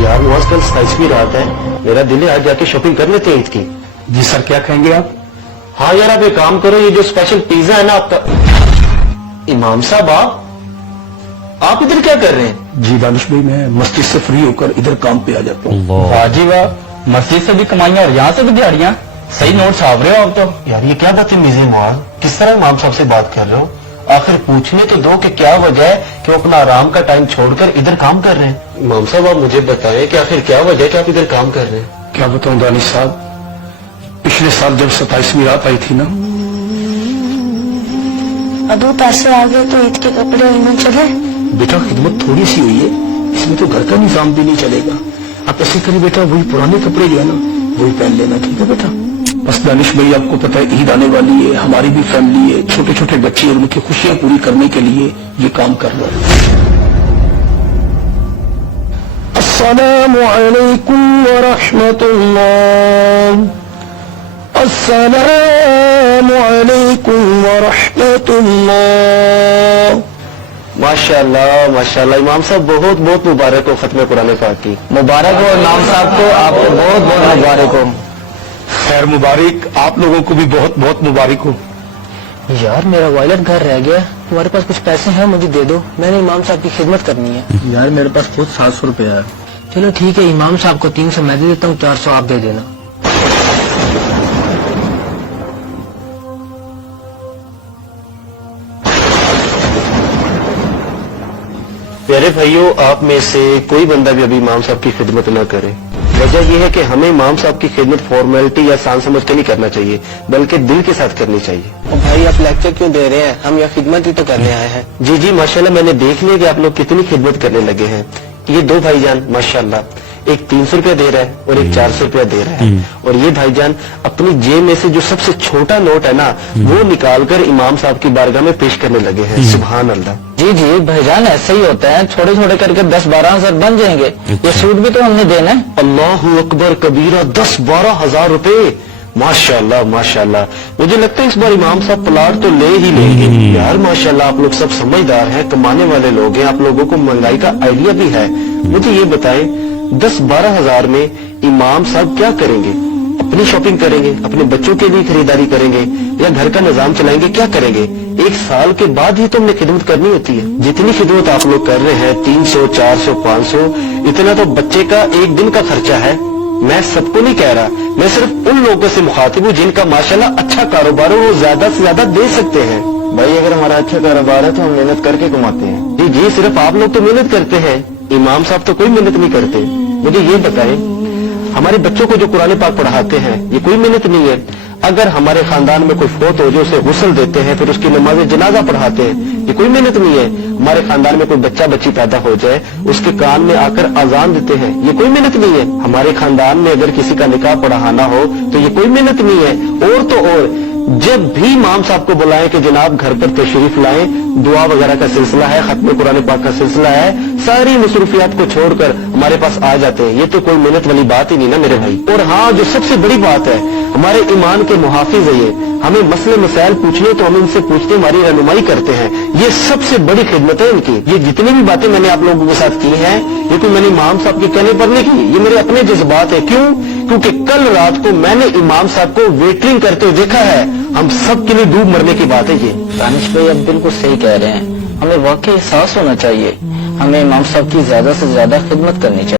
यार वो आजकल 27वीं रात है, मेरा दिल है आज जाके शॉपिंग कर लेते हैं ईद की। जी सर, क्या कहेंगे आप? हाँ यार आप एक काम करो, ये जो स्पेशल पिज्जा है ना आपका। इमाम साहब आप इधर क्या कर रहे हैं? जी दानिश भाई, मैं मस्जिद से फ्री होकर इधर काम पे आ जाता हूँ। वाह जी वाह, मस्जिद से भी कमाइयां और यहाँ से भी दिहाड़ियाँ। सही नोट छाप रहे हो आप तो। यार ये क्या बदतमीजी मुआज, किस तरह इमाम साहब से बात कर रहे हो? आखिर पूछने तो दो कि क्या वजह है कि वो अपना आराम का टाइम छोड़कर इधर काम कर रहे हैं। इमाम साहब आप मुझे बताएं कि आखिर क्या वजह है कि आप इधर काम कर रहे हैं? क्या बताऊं दानिश साहब, पिछले साल जब 27वीं रात आई थी ना, अबू पैसे आ गए तो ईद के कपड़े नहीं चले। बेटा खिदमत थोड़ी सी हुई है, इसमें तो घर का निजाम भी नहीं चलेगा। आप ऐसे करिए बेटा, वही पुराने कपड़े जो है ना वही पहन लेना, ठीक है बेटा? बस दानिश भाई आपको पता है ईद आने वाली है, हमारी भी फैमिली है, छोटे छोटे बच्चे और उनकी खुशियां पूरी करने के लिए ये काम कर रहा है। अस्सलामु अलैकुम व रहमतुल्लाह, अस्सलामु अलैकुम व रहमतुल्लाह। माशाल्लाह माशाल्लाह, इमाम साहब बहुत बहुत मुबारक हो खत्म कुरान पाक की। मुबारक हो इमाम साहब को, आपको बहुत बहुत मुबारक हो। खैर मुबारक, आप लोगों को भी बहुत बहुत मुबारक हो। यार मेरा वॉलेट घर रह गया, तुम्हारे पास कुछ पैसे हैं मुझे दे दो, मैंने इमाम साहब की खिदमत करनी है। यार मेरे पास खुद 700 रुपया है। चलो ठीक है, इमाम साहब को 300 मैं दे देता हूँ, 400 आप दे देना। प्यारे भाइयों, आप में से कोई बंदा भी अभी इमाम साहब की खिदमत न करे। वजह यह है कि हमें इमाम साहब की खिदमत फॉर्मेलिटी या सांस समझ के नहीं करना चाहिए, बल्कि दिल के साथ करनी चाहिए। और भाई आप लेक्चर क्यों दे रहे हैं, हम यह खिदमत ही तो करने आए हैं। जी जी माशाल्लाह, मैंने देख लिया कि आप लोग कितनी खिदमत करने लगे हैं। ये दो भाईजान माशाल्लाह, एक 300 रुपया दे रहा है और एक 400 रुपया दे रहा है, और ये भाईजान अपनी जेब में से जो सबसे छोटा नोट है ना वो निकालकर इमाम साहब की बारगाह में पेश करने लगे हैं। सुभान अल्लाह। जी जी भाईजान, ऐसे ही होता है, थोड़े थोड़े करके 10-12 हजार बन जाएंगे। ये सूट भी तो हमने देना है। अल्लाहु अकबर कबीरा, 10-12 हजार रुपए, माशाल्लाह माशाल्लाह। मुझे लगता है इस बार इमाम साहब प्लाट तो ले ही लेंगे। यार माशाल्लाह, आप लोग सब समझदार हैं, कमाने वाले लोग हैं, आप लोगों को महंगाई का आइडिया भी है। मुझे ये बताएं, 10-12 हजार में इमाम साहब क्या करेंगे? अपनी शॉपिंग करेंगे, अपने बच्चों के लिए खरीदारी करेंगे, या घर का निजाम चलाएंगे? क्या करेंगे? एक साल के बाद ही तो हमने खिदमत करनी होती है। जितनी खिदमत आप लोग कर रहे हैं, 300, 400, 500, इतना तो बच्चे का एक दिन का खर्चा है। मैं सबको नहीं कह रहा, मैं सिर्फ उन लोगों से मुखातिब हूँ जिनका माशाल्लाह अच्छा कारोबार हो, वो ज्यादा से ज्यादा दे सकते हैं। भाई अगर हमारा अच्छा कारोबार है तो हम मेहनत करके कमाते हैं। जी जी, सिर्फ आप लोग तो मेहनत करते हैं, इमाम साहब तो कोई मेहनत नहीं करते। मुझे ये बताएं, हमारे बच्चों को जो कुरान पाक पढ़ाते हैं ये कोई मेहनत नहीं है? अगर हमारे खानदान में कोई फोत हो जो उसे गुस्ल देते हैं, फिर उसकी नमाज जनाजा पढ़ाते हैं, ये कोई मेहनत नहीं है? हमारे खानदान में कोई बच्चा बच्ची पैदा हो जाए, उसके कान में आकर अजान देते हैं, ये कोई मेहनत नहीं है? हमारे खानदान में अगर किसी का निकाह पढ़ाना हो तो ये कोई मेहनत नहीं है? और तो और जब भी इमाम साहब को बुलाएं कि जनाब घर पर तशरीफ लाएं, दुआ वगैरह का सिलसिला है, खत्म कुरान पाक का सिलसिला है, सारी मसरूफियात को छोड़कर हमारे पास आ जाते हैं। ये तो कोई मेहनत वाली बात ही नहीं ना मेरे भाई। और हाँ, जो सबसे बड़ी बात है, हमारे ईमान के मुहाफिज है ये। हमें मसले मसाइल पूछने तो हम इनसे पूछते, हमारी रहनुमाई करते हैं। ये सबसे बड़ी खिदमत है इनकी। ये जितनी भी बातें मैंने आप लोगों के साथ की हैं, ये कोई मैंने इमाम साहब के कहने पर नहीं की, ये मेरे अपने जज्बात है। क्यों? क्योंकि कल रात को मैंने इमाम साहब को वेटरिंग करते हुए देखा है। हम सब के लिए डूब मरने की बात है ये। दानिश भाई अब बिल्कुल सही कह रहे हैं, हमें वाकई एहसास होना चाहिए, हमें इमाम साहब की ज्यादा से ज्यादा खिदमत करनी चाहिए।